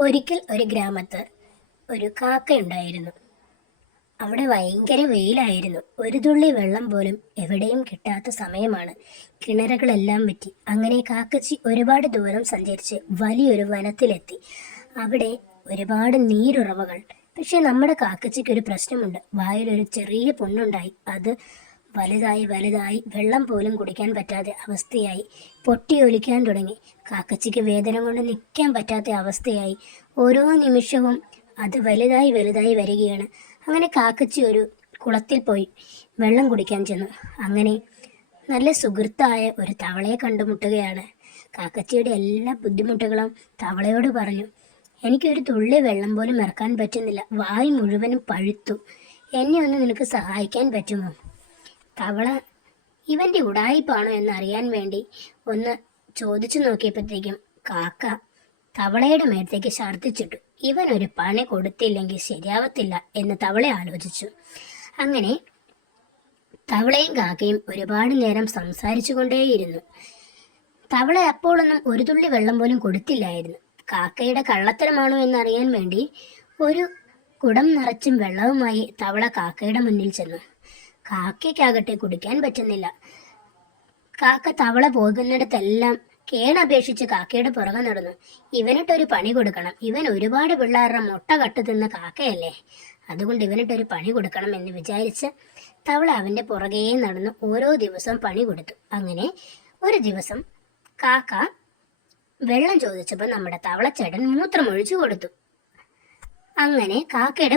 ഒരിക്കൽ ഒരു ഗ്രാമത്ത് ഒരു കാക്കയുണ്ടായിരുന്നു അവിടെ ഭയങ്കര വെയിലായിരുന്നു. ഒരു തുള്ളി വെള്ളം പോലും എവിടെയും കിട്ടാത്ത സമയമാണ്. കിണറുകളെല്ലാം പറ്റി അങ്ങനെ കാക്കച്ചി ഒരുപാട് ദൂരം സഞ്ചരിച്ച് വലിയൊരു വനത്തിലെത്തി. അവിടെ ഒരുപാട് നീരുറവകൾ. പക്ഷെ നമ്മുടെ കാക്കച്ചിക്ക് ഒരു പ്രശ്നമുണ്ട്. വായിലൊരു ചെറിയ പുണ്ണുണ്ടായി. അത് വലുതായി വലുതായി വെള്ളം പോലും കുടിക്കാൻ പറ്റാതെ അവസ്ഥയായി. പൊട്ടി ഒലിക്കാൻ തുടങ്ങി. കാക്കച്ചിക്ക് വേദന കൊണ്ട് നിൽക്കാൻ പറ്റാത്ത അവസ്ഥയായി. ഓരോ നിമിഷവും അത് വലുതായി വലുതായി വരികയാണ്. അങ്ങനെ കാക്കച്ചി ഒരു കുളത്തിൽ പോയി വെള്ളം കുടിക്കാൻ ചെന്നു. അങ്ങനെ നല്ല സുഹൃത്തായ ഒരു തവളയെ കണ്ടുമുട്ടുകയാണ് കാക്കച്ചിയുടെ എല്ലാ ബുദ്ധിമുട്ടുകളും തവളയോട് പറഞ്ഞു. എനിക്കൊരു തുള്ളി വെള്ളം പോലും ഇറക്കാൻ പറ്റുന്നില്ല. വായ് മുഴുവനും പഴുത്തു. എന്നെ ഒന്ന് നിനക്ക് സഹായിക്കാൻ പറ്റുമോ? തവള ഇവന്റെ ഉടായിപ്പാണോ എന്ന് അറിയാൻ വേണ്ടി ഒന്ന് ചോദിച്ചു നോക്കിയപ്പോഴത്തേക്കും കാക്ക തവളയുടെ മേത്തേക്ക് ഛർദ്ദിച്ചിട്ടു. ഇവൻ ഒരു പണി കൊടുത്തില്ലെങ്കിൽ ശരിയാവത്തില്ല എന്ന് തവള ആലോചിച്ചു. അങ്ങനെ തവളയും കാക്കയും ഒരുപാട് നേരം സംസാരിച്ചു കൊണ്ടേയിരുന്നു തവള അപ്പോഴൊന്നും ഒരു തുള്ളി വെള്ളം പോലും കൊടുത്തില്ലായിരുന്നു. കാക്കയുടെ കള്ളത്തരമാണോ എന്ന് അറിയാൻ വേണ്ടി ഒരു കുടം നിറച്ചും വെള്ളവുമായി തവള കാക്കയുടെ മുന്നിൽ ചെന്നു. കാക്കയ്ക്കാകട്ടെ കുടിക്കാൻ പറ്റുന്നില്ല. കാക്ക തവള പോകുന്നിടത്തെല്ലാം കേണപേക്ഷിച്ച് കാക്കയുടെ പുറകെ നടന്നു. ഇവനിട്ടൊരു പണി കൊടുക്കണം. ഇവൻ ഒരുപാട് പിള്ളേരുടെ മുട്ട കട്ട് തിന്ന കാക്കയല്ലേ? അതുകൊണ്ട് ഇവനിട്ടൊരു പണി കൊടുക്കണം എന്ന് വിചാരിച്ച് തവള അവന്റെ പുറകെ നടന്ന് ഓരോ ദിവസവും പണി കൊടുത്തു. അങ്ങനെ ഒരു ദിവസം കാക്ക വെള്ളം ചോദിച്ചപ്പോൾ നമ്മുടെ തവളച്ചേട്ടൻ മൂത്രമൊഴിച്ചു കൊടുത്തു. അങ്ങനെ കാക്കയുടെ